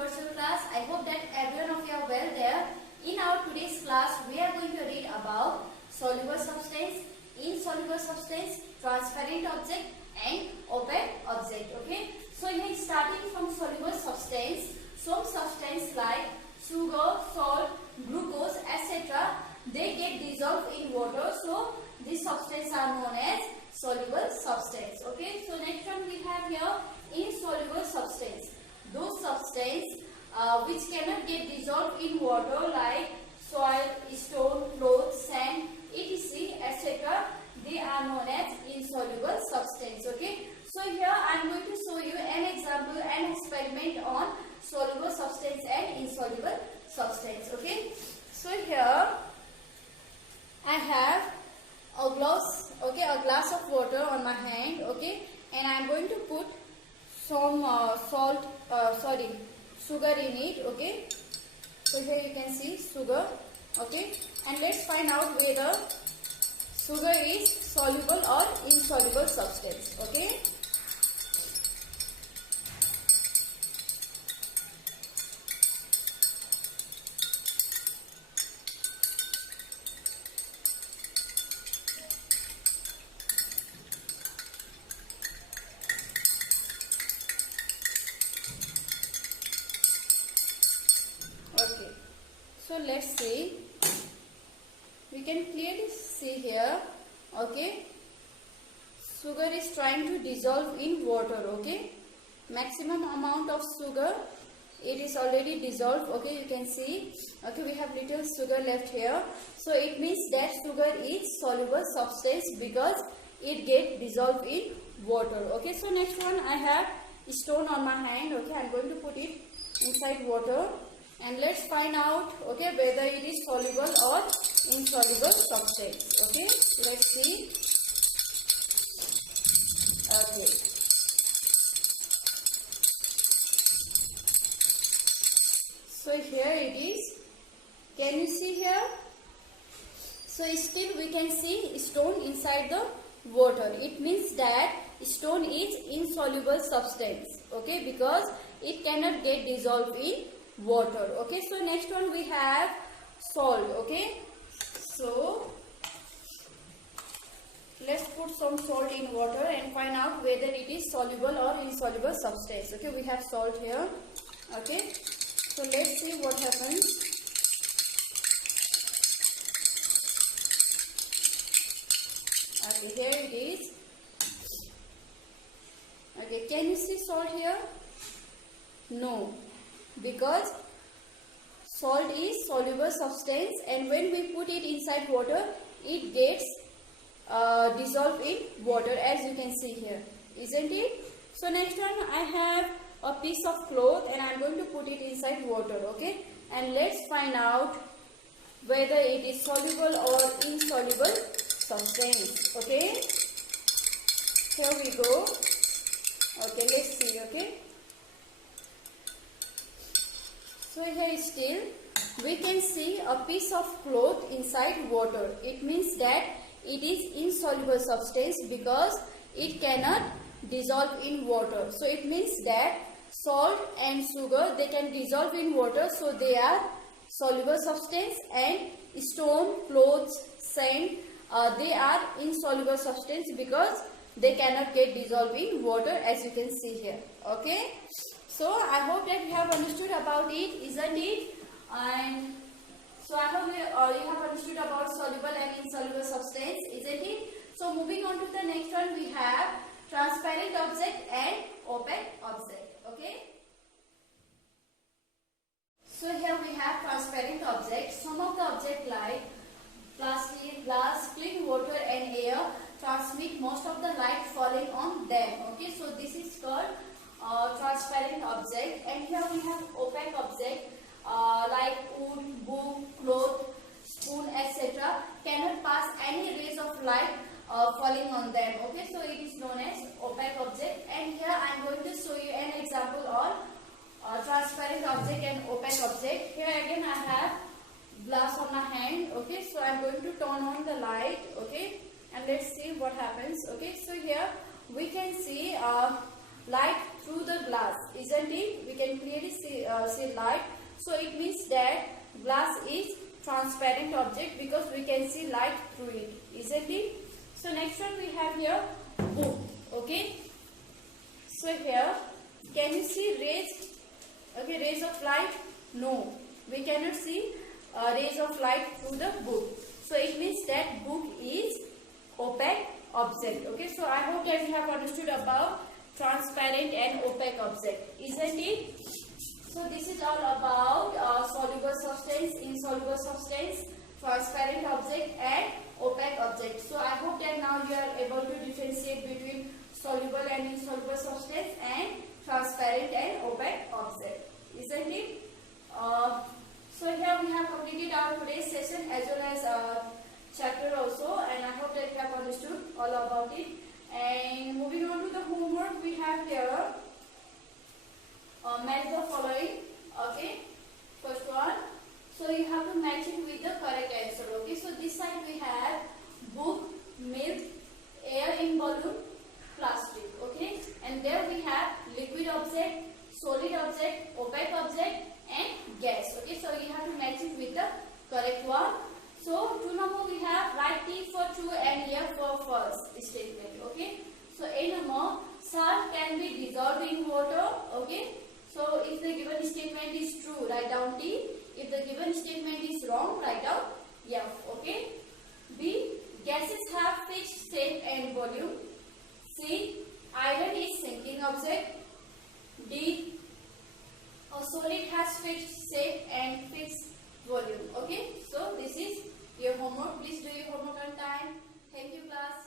virtual class. I hope that everyone of you are well there. In our today's class, we are going to read about soluble substance, insoluble substance, transparent object and opaque object. Okay. So here starting from soluble substance, some substance like sugar, salt, glucose, etc. they get dissolved in water. So these substances are known as soluble substance. Okay. So next one we have here insoluble substance. Those substances which cannot get dissolved in water like soil, stone, cloth, sand, etc. etc. they are known as insoluble substance. Okay. So here I am going to show you an example and experiment on soluble substance and insoluble substance. Okay. So here I have a glass of water on my hand. Okay, and I am going to put some sugar in it. Okay, so here you can see sugar. Okay, and let's find out whether sugar is soluble or insoluble substance. Okay. Okay, so let's see. We can clearly see here. Okay, sugar is trying to dissolve in water. Okay, maximum amount of sugar, it is already dissolved. Okay, you can see. Okay, we have little sugar left here. So it means that sugar is soluble substance because it gets dissolved in water. Okay, so next one I have stone on my hand. Okay, I am going to put it inside water. And let's find out, okay, whether it is soluble or insoluble substance. Okay, let's see. Okay. So here it is. Can you see here? So still we can see stone inside the water. It means that stone is insoluble substance. Okay, because it cannot get dissolved in water. Okay, so next one we have salt. Okay, so let's put some salt in water and find out whether it is soluble or insoluble substance. Okay, we have salt here. Okay, so let's see what happens. Okay, here it is. Okay, can you see salt here? No, because salt is soluble substance and when we put it inside water, it gets dissolved in water, as you can see here, isn't it? So next one I have a piece of cloth and I am going to put it inside water. Okay, and let's find out whether it is soluble or insoluble substance. Okay, here we go. Okay, let's see. Okay, so here still we can see a piece of cloth inside water. It means that it is insoluble substance because it cannot dissolve in water. So it means that salt and sugar, they can dissolve in water, so they are soluble substance, and stone, clothes, sand, they are insoluble substance because they cannot get dissolved in water, as you can see here. Okay, so I hope that you have understood about it, isn't it? And so I hope you have understood about soluble and insoluble substance, isn't it? So moving on to the next one, we have transparent object and opaque object. Okay. So here we have transparent objects. Some of the objects like plastic, glass, clean water and air transmit most of the light falling on them. Okay, so this is called transparent object. And here we have opaque object like wood, book, cloth, spoon, etc. cannot pass any rays of light falling on them. Okay, so it is known as opaque object. And here I am going to show you an example on transparent object and opaque object. Here again I have glass on my hand. Okay, so I am going to turn on the light. Okay, and let's see what happens. Okay, so here we can see light through the glass, isn't it? We can clearly see light. So it means that glass is transparent object because we can see light through it, isn't it? So next one we have here book. Okay. So here, can you see rays? Okay, rays of light? No, we cannot see rays of light through the book. So it means that book is opaque object. Okay, so I hope that you have understood about transparent and opaque object, isn't it? So this is all about soluble substance, insoluble substance, transparent object and opaque object. So I hope that now you are able to differentiate between soluble and insoluble substance and transparent and opaque object, isn't it? So here we have completed our today's session as well as chapter also, and I hope that you have understood all about it. And moving on to the homework, we have here match the following. Okay, first one. So you have to match it with the correct answer. Okay, so this side we have book, milk, air in balloon, plastic. Okay, and there we have liquid object, solid object, opaque object and gas. Okay, so you have to match it with the correct one. So 2 number we have write T for true and F for false statement. Okay, so A number, salt can be dissolved in water. Okay, so if the given statement is true, write down T. If the given statement is wrong, write down F. Okay. B, gases have fixed shape and volume. C, iron is sinking object. D, a solid has fixed shape and fixed volume. Okay, so this is your homework. Please do your homework on time. Thank you, class.